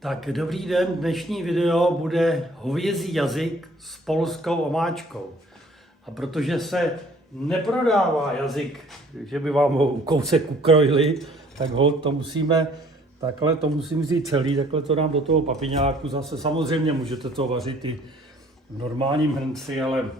Tak dobrý den, dnešní video bude hovězí jazyk s polskou omáčkou. A protože se neprodává jazyk, že by vám ho kousek ukrojili, tak to musím vzít celý, takhle to dám do toho papiňáku. Zase samozřejmě můžete to vařit i v normálním hrnci, ale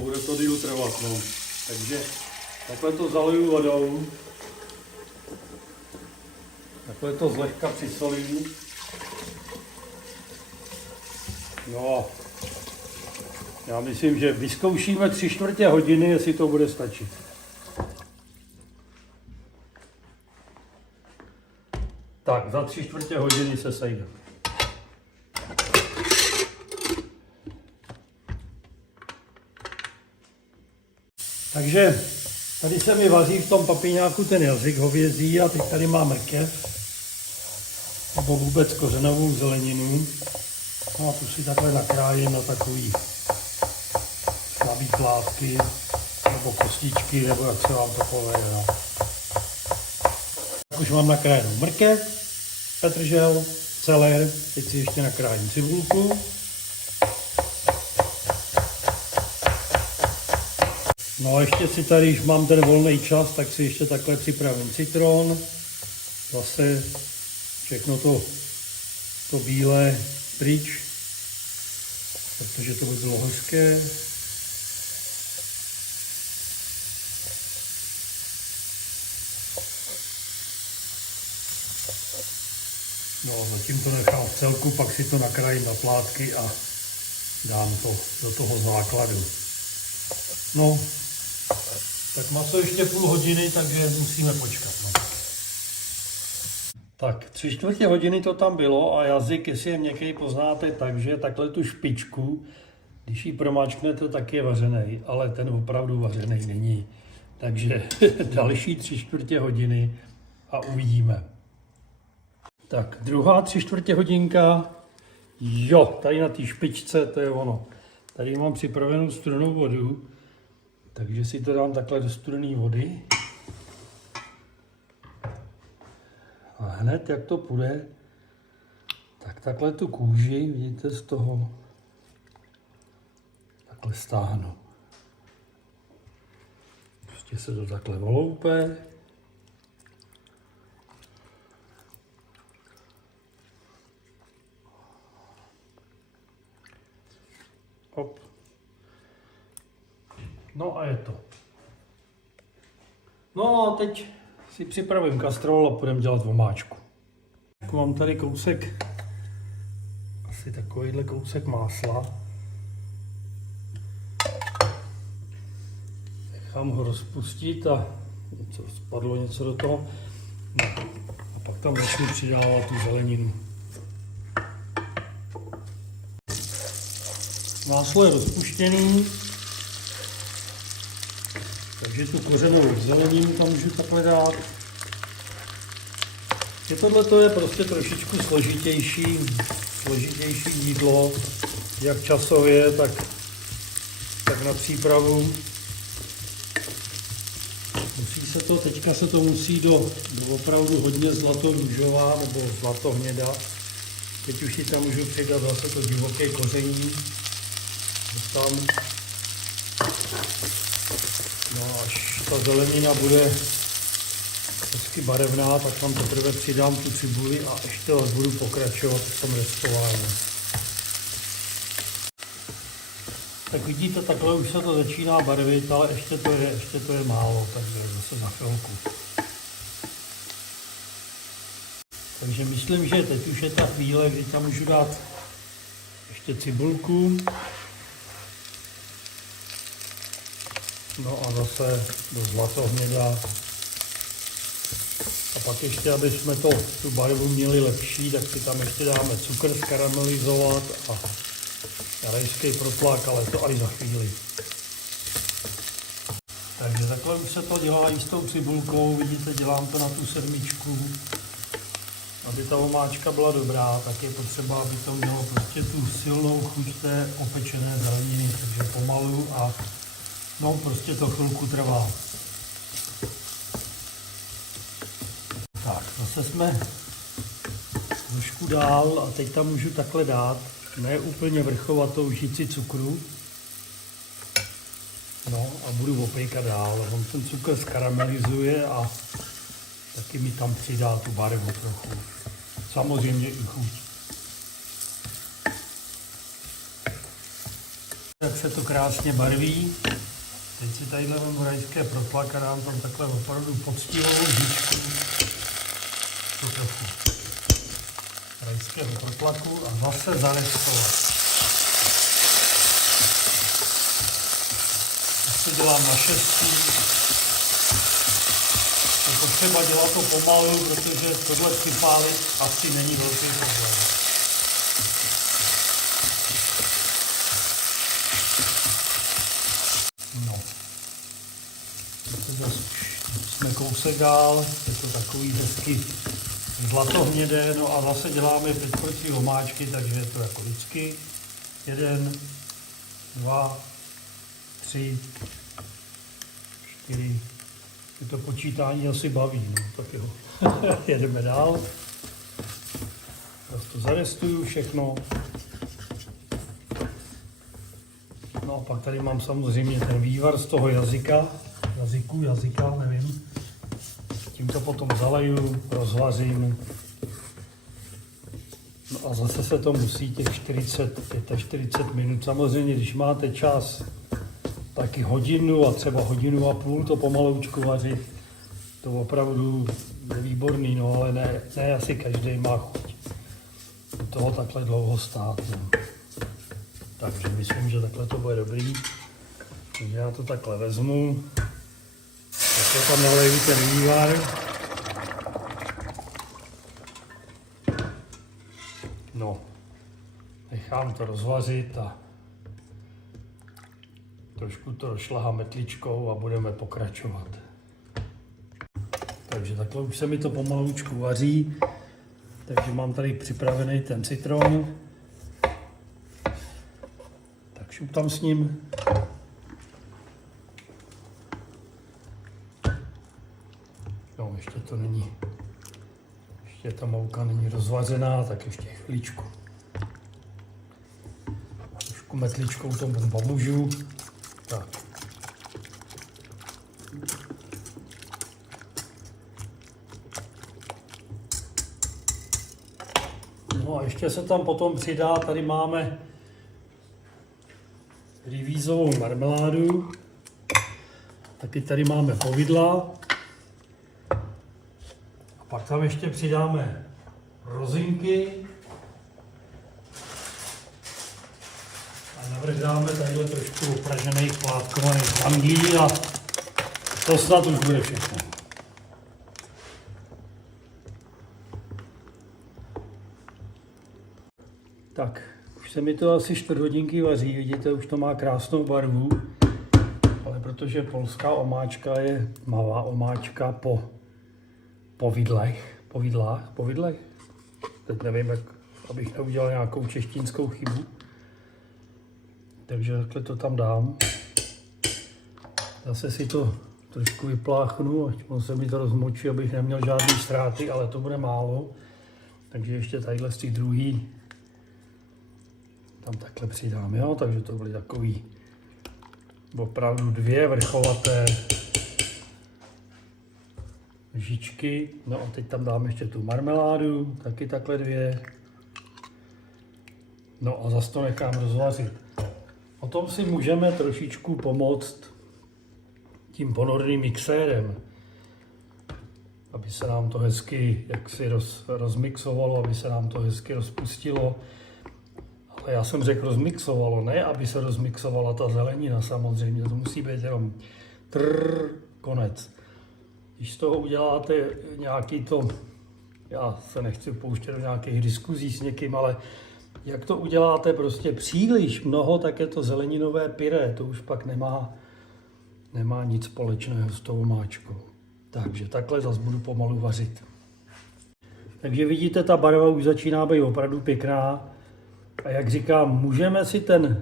bude to díl trvat. Takže takhle to zaliju vodou. Takhle to zlehka přisolím. No, já myslím, že vyzkoušíme 3/4 hodiny, jestli to bude stačit. Tak, za 3/4 hodiny se sejdeme. Takže tady se mi vaří v tom papiňáku ten jazyk hovězí a teď tady mám mrkev, nebo vůbec kořenovou zeleninu. No a tu si takhle nakrájím na takový slabý plátky, nebo kostičky, nebo jak se vám to povede. No. Tak už mám nakrájenou mrkev, petržel, celer, teď si ještě nakrájím cibulku. No a ještě si tady, když mám ten volný čas, tak si ještě takhle připravím citron. Zase všechno to bílé pryč, protože to by bylo hořké. No, zatím to nechám v celku, pak si to nakrájím na plátky a dám to do toho základu. No, tak maso ještě půl hodiny, takže musíme počkat. No. Tak, 3/4 hodiny to tam bylo a jazyk, jestli je měkký, poznáte tak, že takhle tu špičku, když ji promáčknete, tak je vařený, ale ten opravdu vařený není. Takže další 3/4 hodiny a uvidíme. Tak, druhá 3/4 hodinka. Jo, tady na té špičce, to je ono. Tady mám připravenou studenou vodu, takže si to dám takhle do studené vody. A hned, jak to půjde, tak takhle tu kůži, vidíte, z toho takhle stáhnu. Prostě se to takhle voloupe. Hop. No a je to. No a teď si připravím kastrol a půjdeme dělat omáčku. Mám tady kousek, asi takovýhle kousek másla. Nechám ho rozpustit a spadlo něco do toho. No. A pak tam začnu přidávat tu zeleninu. Máslo je rozpuštěný, takže tu kořenovou zeleninu tam můžu takhle dát. Tohle je prostě trošičku složitější jídlo, jak časově, tak na přípravu. Teďka se to musí do opravdu hodně zlatorůžová nebo zlatohněda. Teď už si tam můžu přidat zase to divoké koření. Tam. No až ta zelenina bude hezky barevná, tak tam teprve přidám tu cibuli a ještě budu pokračovat v tom restování. Tak vidíte, takhle už se to začíná barvit, ale ještě to je málo, takže zase za chvilku. Takže myslím, že teď už je ta chvíle, kdy tam můžu dát ještě cibulku. No a zase do zlatohněda. A pak ještě, aby jsme tu barvu měli lepší, tak si tam ještě dáme cukr skaramelizovat a rajský protlak, ale to až za chvíli. Takže takhle už se to dělá i s tou cibulkou, vidíte, dělám to na tu 7. Aby ta omáčka byla dobrá, tak je potřeba, aby to mělo prostě tu silnou chuť té opečené zeleniny, takže pomalu a no, prostě to chvilku trvá. Tak, zase jsme trošku dál a teď tam můžu takhle dát, ne úplně vrchovatou žíci cukru. No a budu opejkat dál. On ten cukr skaramelizuje a taky mi tam přidá tu barvu trochu. Samozřejmě i chuť. Tak se to krásně barví. Teď si tadyhle vemu rajské protlak a dám tam takhle opravdu poctivou lžičku. To trochu rajského protlaku a zase zarestovat. To dělám na 6. Je potřeba dělat to pomalu, protože tohle připálit asi není velký problém. No. Jsme kousek dál, je to takový hezky zlatohnědé, no a zase děláme 5 porcí omáčky, takže je to jako vždycky. 1, 2, 3, 4, je to počítání asi baví, no, tak jo. Jedeme dál. Teraz to zarestuju všechno. No a pak tady mám samozřejmě ten vývar z toho jazyka, nevím. Tím to potom zaleju, rozvařím. No a zase se to musí těch 45 minut. Samozřejmě, když máte čas, taky hodinu a třeba 1,5 hodiny to pomaloučku vařit. To opravdu je výborný, no ale ne asi každý má chuť toho takhle dlouho stát. No. Takže myslím, že takhle to bude dobrý. Takže já to takhle vezmu. Takhle tam naleju ten vývar. No, nechám to rozvařit a trošku to rozšlahám metličkou a budeme pokračovat. Takže takhle už se mi to pomaloučku vaří. Takže mám tady připravený ten citron. Tak šup tam s ním. No, ještě to není. Ještě ta mouka není rozvařená, tak ještě chviličku. Trošku metličkou tomu pomůžu. Tak. No a ještě se tam potom přidá, tady máme rývízovou marmeládu, taky tady máme povidla a pak tam ještě přidáme rozinky a navrch dáme tadyhle trošku opražených plátkovaných anglí a to snad už bude všechno. Tak, už se mi to asi 4 hodinky vaří, vidíte, už to má krásnou barvu, ale protože polská omáčka je malá omáčka po povidlách, teď nevím, jak, abych neudělal nějakou češtinskou chybu, takže takhle to tam dám. Zase si to trošku vypláchnu, ať se mi to rozmočí, abych neměl žádný ztráty, ale to bude málo, takže ještě tadyhle z těch druhý tam takhle přidám, jo, takže to byly takový opravdu 2 vrcholaté lžičky. No a teď tam dám ještě tu marmeládu, taky takhle 2. No a zase to nechám rozvařit. Potom si můžeme trošičku pomoct tím ponorným mixérem, aby se nám to hezky jaksi rozmixovalo, aby se nám to hezky rozpustilo. Ale já jsem řekl rozmixovalo, ne aby se rozmixovala ta zelenina samozřejmě, to musí být jenom konec. Když z toho uděláte nějaký to, já se nechci pouštět do nějakých diskuzí s někým, ale jak to uděláte prostě příliš mnoho, tak je to zeleninové pyré, to už pak nemá nic společného s tou omáčkou. Takže takhle zase budu pomalu vařit. Takže vidíte, ta barva už začíná být opravdu pěkná. A jak říkám, můžeme si ten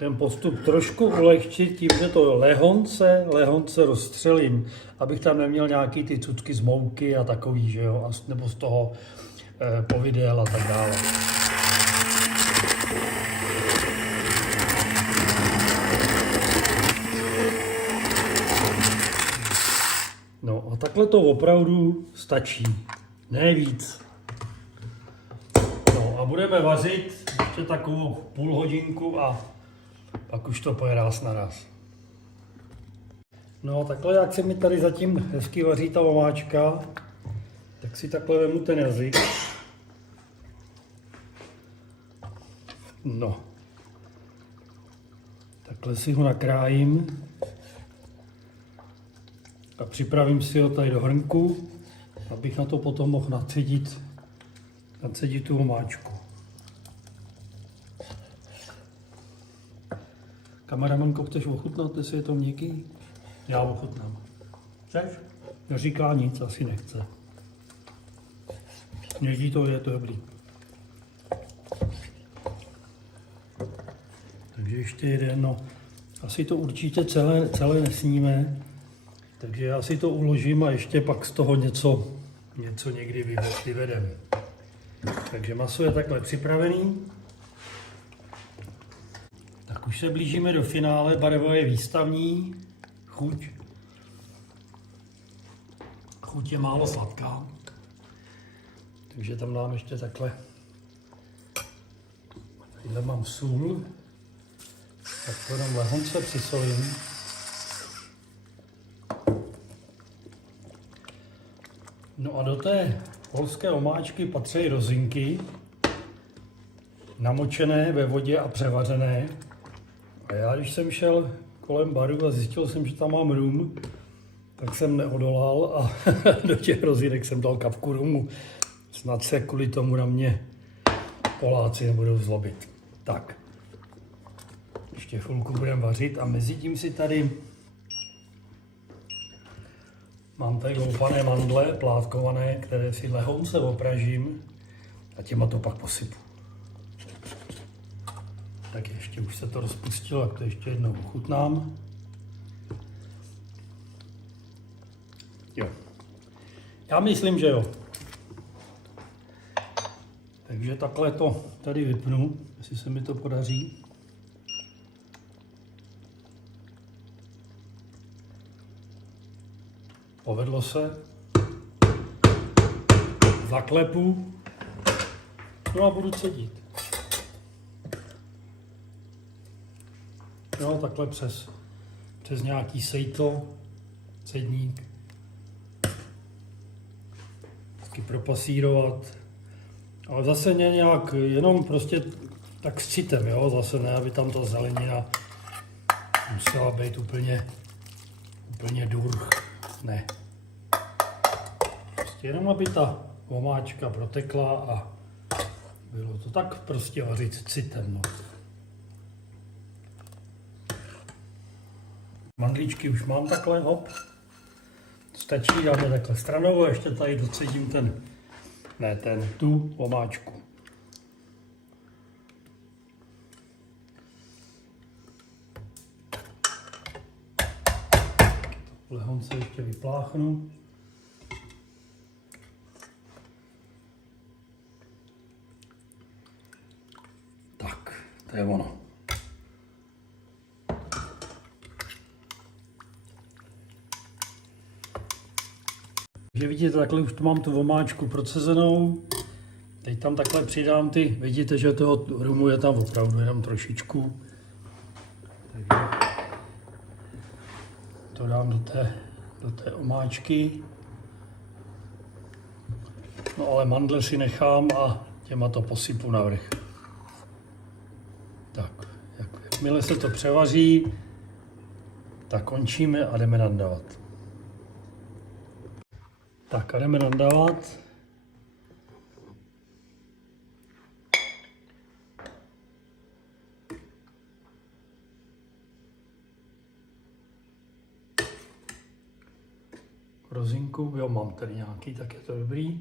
ten postup trošku ulehčit tím, že to lehonce rozstřelím, abych tam neměl nějaký ty cucky z mouky a takový, že jo, nebo z toho povidel a tak dále. No a takhle to opravdu stačí, ne víc. No a budeme vařit ještě takovou půl hodinku a pak už to pojede ráz na ráz. No a takhle, jak se mi tady zatím hezky vaří ta omáčka, tak si takhle vemu ten jazyk. No. Takhle si ho nakrájím a připravím si ho tady do hrnku, abych na to potom mohl nacedit tu omáčku. Kameramanko, chceš ochutnat, jestli je to měkký? Já ochutnám. Chceš? Neříká nic, asi nechce. Měkký to je, to dobrý. Takže ještě jeden, no. Asi to určitě celé nesníme, takže já si to uložím a ještě pak z toho něco někdy vyvedem. Takže maso je takhle připravený. Tak už se blížíme do finále, barva je výstavní, chuť je málo sladká, takže tam dám ještě takhle. Tady mám sůl, tak to dám lehonce přisolím. No a do té polské omáčky patří rozinky, namočené ve vodě a převařené. A já, když jsem šel kolem baru a zjistil jsem, že tam mám rum, tak jsem neodolal a do těch rozinek jsem dal kapku rumu. Snad se kvůli tomu na mě Poláci nebudou zlobit. Tak, ještě chvilku budeme vařit a mezi tím si tady mám tady loupané mandle, plátkované, které si lehonce opražím a těma to pak posypu. Tak ještě už se to rozpustilo, tak to ještě jednou ochutnám. Jo. Já myslím, že jo. Takže takhle to tady vypnu, jestli se mi to podaří. Povedlo se. Zaklepu. No a budu cedit. No takhle přes nějaký sejto, cedník. Vždycky propasírovat. Ale zase nějak, jenom prostě tak s citem, jo, zase ne, aby tam ta zelenina musela být úplně durch, ne. Prostě jenom, aby ta omáčka protekla a bylo to tak prostě vařit s citem, no. Mandlíčky už mám takhle, hop. Stačí, dáme takhle stranou a ještě tady docedím tu omáčku. Lehonce ještě vypláchnu. Tak, to je ono. Takže vidíte, takhle už tu mám tu omáčku procezenou. Teď tam takhle přidám vidíte, že toho rumu je tam opravdu jenom trošičku. Takže to dám do té omáčky. No ale mandle si nechám a těma to posypu navrch. Tak, jakmile se to převaří, tak končíme a jdeme nandávat. Tak a jdeme nandávat. Rozinku, jo, mám tady nějaký, tak je to dobrý.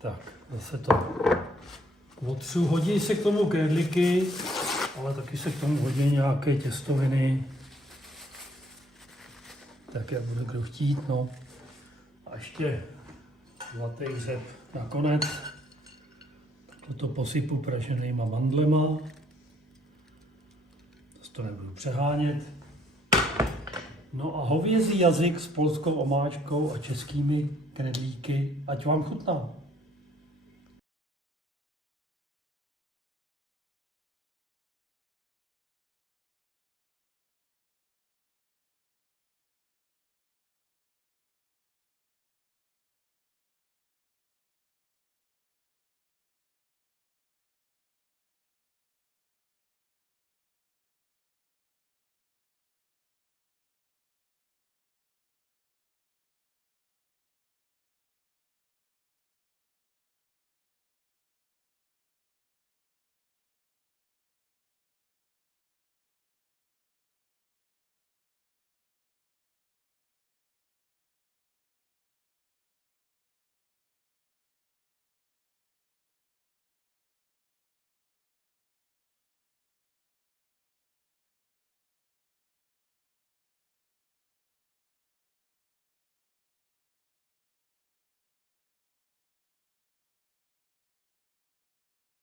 Tak, zase to otřu, hodí se k tomu knedlíky, Ale taky se k tomu hodí nějaké těstoviny, tak jak bude kdo chtít, no. A ještě zlatý hřeb nakonec. Takhle to posypu praženýma mandlema. Zase to nebudu přehánět. No a hovězí jazyk s polskou omáčkou a českými knedlíky, ať vám chutná.